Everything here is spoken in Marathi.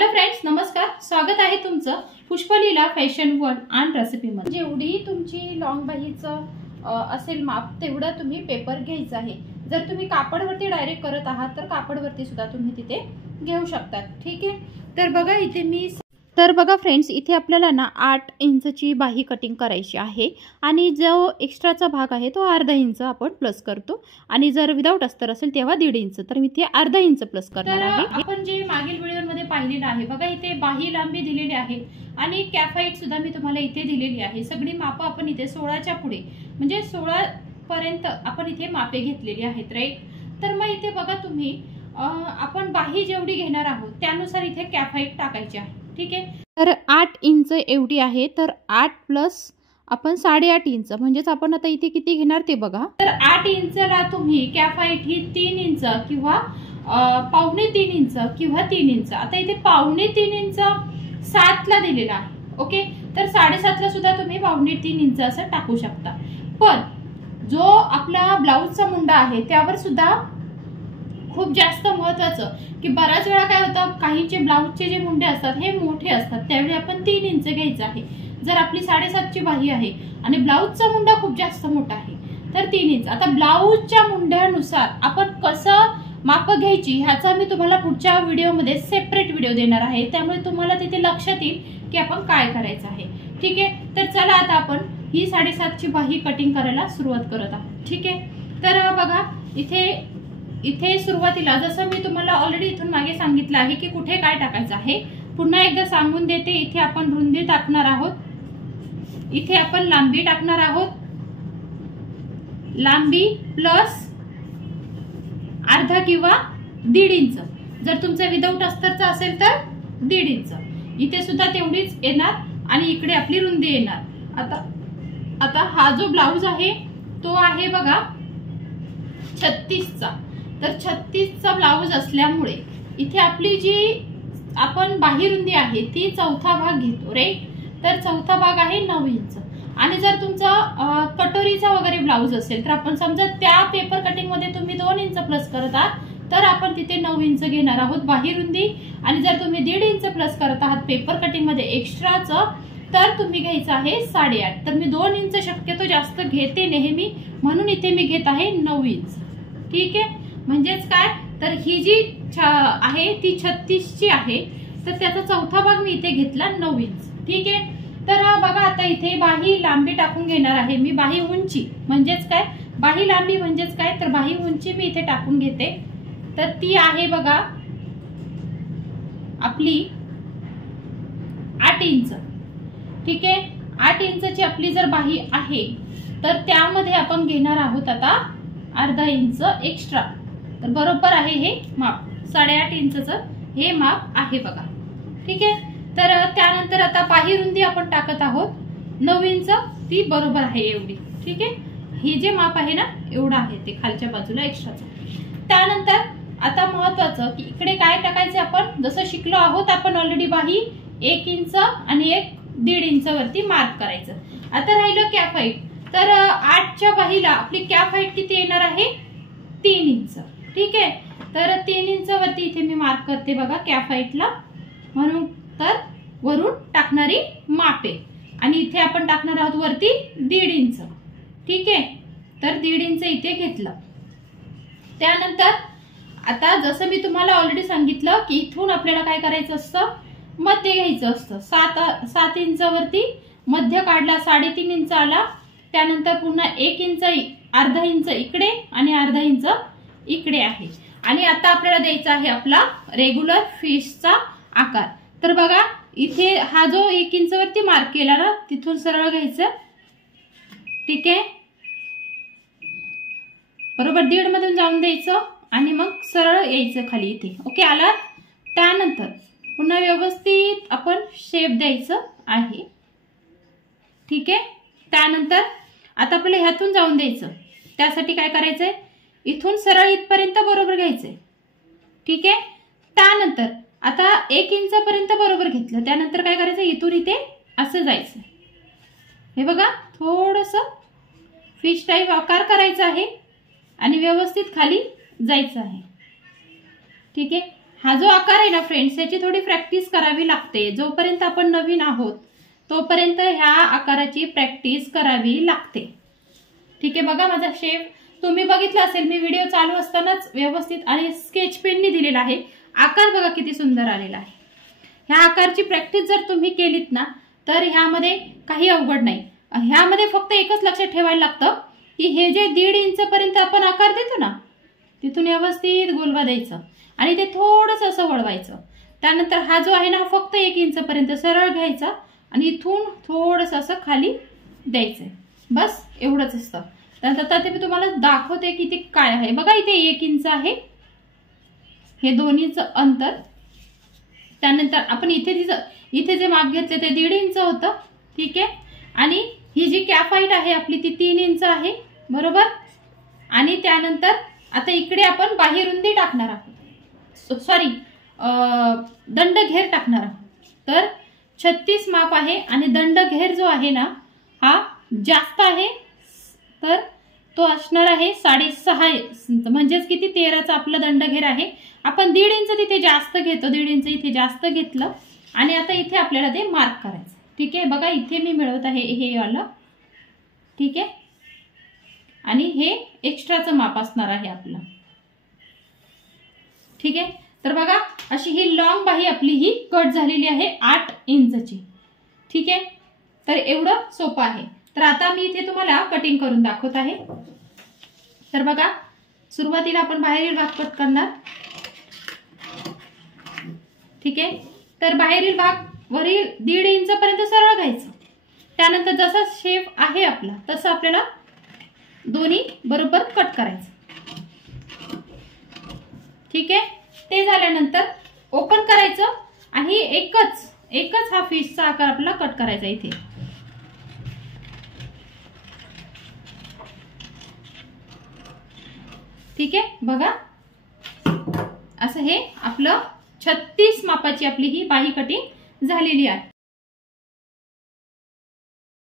हॅलो फ्रेंड्स, नमस्कार. स्वागत आहे तुमचं पुष्पलीला फॅशन वर्ल्ड आणि रेसिपी मध्ये. जेवढी तुमची लॉंग बाहीचं असेल माप तेवढं तुम्ही पेपर घ्यायचं आहे. जर तुम्ही कापडवरती डायरेक्ट करत आहात तर कापडवरती सुद्धा तुम्ही तिथे घेऊ शकता. ठीक आहे. तर बघा फ्रेंड्स, इथे आपल्याला ना 8 इंचची बाही कटिंग करायची आहे आणि जो एक्स्ट्राचा भाग आहे तो अर्धा इंच आपण प्लस करतो आणि जर विदाउट अस्तर असेल तेव्हा 1.5 इंच, तर मी इथे अर्धा इंच प्लस करणार आहे. आपण जे मागील व्हिडिओमध्ये पाहिलेलं आहे बघा, इथे बाही लांबी दिलेली आहे आणि कॅफ हाईट सुद्धा मी तुम्हाला इथे दिलेली आहे. सगळी मापं आपण इथे 16च्या पुढे म्हणजे 16 पर्यंत आपण इथे मापे घेतलेली आहेत, राईट. तर मग इथे बघा तुम्ही आपण बाही जेवढी घेणार आहोत त्यानुसार इथे कॅफ हाईट टाकायची आहे. ठीक आहे. तर 8 इंच एवढी आहे, तर 8 प्लस आपण 8.5 इंच म्हणजेच आपण आता इथे किती घेणार ते बघा. तर 8 इंचला तुम्ही कॅफ हाईट ही 3 इंच किंवा 2.25 इंच किंवा 3 इंच. आता इथे 2.25 इंच 7 ला दिलेला आहे. ओके. तर 7.5 ला सुद्धा तुम्ही 2.25 इंच असं टाकू शकता. पण जो आपला ब्लाउजचा मुंडा आहे त्यावर सुद्धा खूप जास्त महत्त्वाचं की बराच वेळा काय होतं, काहींचे ब्लाउजचे जे मुंडे असतात हे मोठे असतात, त्यावेळी आपण 3 इंच घ्यायचं आहे. जर आपली 7.5 ची बाही आहे आणि ब्लाउजचा मुंडा खूप जास्त मोठा आहे तर 3 इंच. आता ब्लाउजच्या मुंड्यानुसार आपण कसं माप घ्यायची ह्याचा मी तुम्हाला पुढच्या व्हिडिओमध्ये सेपरेट व्हिडिओ देणार आहे, त्यामुळे तुम्हाला तिथे लक्षात येईल की आपण काय करायचं आहे. ठीक आहे. तर चला आता आपण ही 7.5 ची बाही कटिंग करायला सुरुवात करत आहोत. ठीक आहे. तर बघा इथे सुरुवातीला जसं मी तुम्हाला ऑलरेडी इथून मागे सांगितलं आहे की कुठे काय टाकायचं आहे, पुन्हा एकदा सांगून देते. इथे आपण रुंदी टाकणार आहोत, इथे आपण लांबी टाकणार आहोत. लांबी प्लस अर्धा किंवा 1.5 इंच. जर तुमचं विदाउट अस्तरचं असेल तर 1.5 इंच. इथे सुद्धा तेवढीच येणार आणि इकडे आपली रुंदी येणार. आता हा जो ब्लाउज आहे तो आहे बघा 36 चा. तर 36 चा ब्लाउज असल्यामुळे इथे आपली जी आपण बाही रुंदी आहे ती चौथा भाग घेतो, राईट. तर चौथा भाग आहे 9 इंच. आणि जर तुमचा कटोरीचा वगैरे ब्लाउज असेल तर आपण समजा त्या पेपर कटिंग मध्ये तुम्ही 2 इंच प्लस करत आहात तर आपण तिथे 9 इंच घेणार आहोत बाही रुंदी. आणि जर तुम्ही 1.5 इंच प्लस करत आहात पेपर कटिंग मध्ये एक्स्ट्राचं तर तुम्ही घ्यायचं आहे 8.5. तर मी 2 इंच शक्यतो जास्त घेते नेहमी, म्हणून इथे मी घेत आहे 9 इंच. ठीक आहे. म्हणजेच काय, तर ही जी आहे ती 36 ची आहे, तर त्याचा चौथा भाग मी इथे घेतला 9 इंच. ठीक आहे. तर बघा आता इथे बाही लांबी टाकून घेणार आहे मी. बाही उंची म्हणजेच काय, बाही लांबी म्हणजेच काय, तर बाही उंची मी इथे टाकून घेते. तर ती आहे बघा आपली 8 इंच. ठीक आहे. 8 इंचची आपली जर बाही आहे तर त्यामध्ये आपण घेणार आहोत आता अर्धा इंच एक्स्ट्रा. तर बरोबर आहे हे माप, 8.5 इंचचं हे माप आहे बघा. ठीक आहे. तर त्यानंतर आता बाही रुंदी आपण टाकत आहोत 9 इंच, ती बरोबर आहे एवढी. ठीक आहे. हे जे माप आहे ना एवढं आहे ते खालच्या बाजूला एक्स्ट्राचं. त्यानंतर आता महत्वाचं की इकडे काय टाकायचं, आपण जसं शिकलो आहोत आपण ऑलरेडी बाही 1 इंच आणि 1.5 इंच वरती मार्क करायचं. आता राहिलं कॅफ हाईट. तर 8 च्या बाहीला आपली कॅफ हाईट किती येणार आहे, 3 इंच. ठीक आहे. तर 3 इंच वरती इथे मी मार्क करते बघा कॅफ हाईटला, म्हणून तर वरून टाकणारी मापे. आणि इथे आपण टाकणार आहोत वरती 1.5 इंच. ठीक आहे. तर 1.5 इंच इथे घेतलं. त्यानंतर आता जसं मी तुम्हाला ऑलरेडी सांगितलं की इथून आपल्याला काय करायचं असतं, मध्य घ्यायचं असतं. 7 इंच वरती मध्य काढला, 3.5 इंच आला. त्यानंतर पुन्हा 1 इंच, अर्धा इंच इकडे आणि अर्धा इंच इकडे आहे. आणि आता आपल्याला द्यायचा आहे आपला रेग्युलर फिशचा आकार. तर बघा इथे हा जो 1 इंच वरती मार्क केला ना तिथून सरळ घ्यायचं. ठीक आहे. बरोबर 1.5 मधून जाऊन द्यायचं आणि मग सरळ यायचं खाली इथे. ओके आला. त्यानंतर पुन्हा व्यवस्थित आपण शेप द्यायचं आहे. ठीक आहे. त्यानंतर आता आपल्याला ह्यातून जाऊन द्यायचं. त्यासाठी काय करायचंय, इथून सरळ इथपर्यंत बरोबर घ्यायचंय. ठीक आहे. त्यानंतर आता 1 इंच पर्यंत बरोबर घेतलं. त्यानंतर काय करायचं, इथून इथे असं जायचं. हे बघा थोडंसं फिश टाईप आकार करायचा आहे आणि व्यवस्थित खाली जायचं आहे. ठीक आहे. हा जो आकार आहे ना फ्रेंड्स, याची थोडी प्रॅक्टिस करावी लागते. जोपर्यंत आपण नवीन आहोत तोपर्यंत ह्या आकाराची प्रॅक्टिस करावी लागते. ठीक आहे. बघा माझा शेप तुम्ही बघितला असेल, मी व्हिडिओ चालू असतानाच व्यवस्थित आणि स्केच पेनने दिलेला आहे. आकार बघा किती सुंदर आलेला आहे. ह्या आकारची प्रॅक्टिस जर तुम्ही केलीत ना तर ह्यामध्ये काही अवघड नाही. ह्यामध्ये फक्त एकच लक्षात ठेवायला लागतं की हे जे 1.5 इंच पर्यंत आपण आकार देतो ना, तिथून व्यवस्थित गोलवा द्यायचं आणि ते थोडंसं असं वळवायचं. त्यानंतर हा जो आहे ना फक्त 1 इंच पर्यंत सरळ घ्यायचा आणि इथून थोडंसं असं खाली द्यायचंय. बस एवढंच असतं. त्यानंतर आता मी तुम्हाला दाखवते की ते काय आहे. बघा इथे 1 इंच आहे, हे 2 इंच अंतर. त्यानंतर आपण इथे जे माप घेतले ते 1.5 इंच होतं. ठीक आहे. आणि ही जी कॅप हाईट आहे आपली ती 3 इंच आहे, बरोबर. आणि त्यानंतर आता इकडे आपण बाही रुंदी टाकणार आहोत, सॉरी दंड घेर टाकणार आहोत. तर 36 माप आहे आणि दंड घेर जो आहे ना हा जास्त आहे, तर तो असणार आहे 6.5, म्हणजेच किती 13चा आपला दंड घेर आहे. आपण 1.5 इंच तिथे जास्त घेतो, 1.5 इंच इथे जास्त घेतलं आणि आता इथे आपल्याला ते मार्क करायचं. ठीक आहे. बघा इथे मी मिळवत आहे हे आलं. ठीक आहे. आणि हे एक्स्ट्राचं माप असणार आहे आपलं. ठीक आहे. तर बघा अशी ही लॉंग बाही आपली ही कट झालेली आहे 8 इंचची. ठीक आहे. तर एवढं सोपं आहे. तर आता मी इथे तुम्हाला कटिंग करून दाखवत आहे. तर बघा सुरुवातीला आपण बाहेरील भाग कट करणार. ठीक आहे. तर बाहेरील भाग वरील 1.5 इंच पर्यंत सरळ घ्यायचं. त्यानंतर जसा शेप आहे आपला तसं आपल्याला दोन्ही बरोबर कट करायचं. ठीक आहे. ते झाल्यानंतर ओपन करायचं आणि एकच हा फिशचा आकार आपल्याला कट करायचा इथे. ठीक आहे. बघा असं हे आपलं 36 मापाची आपली ही बाही कटिंग झालेली आहे.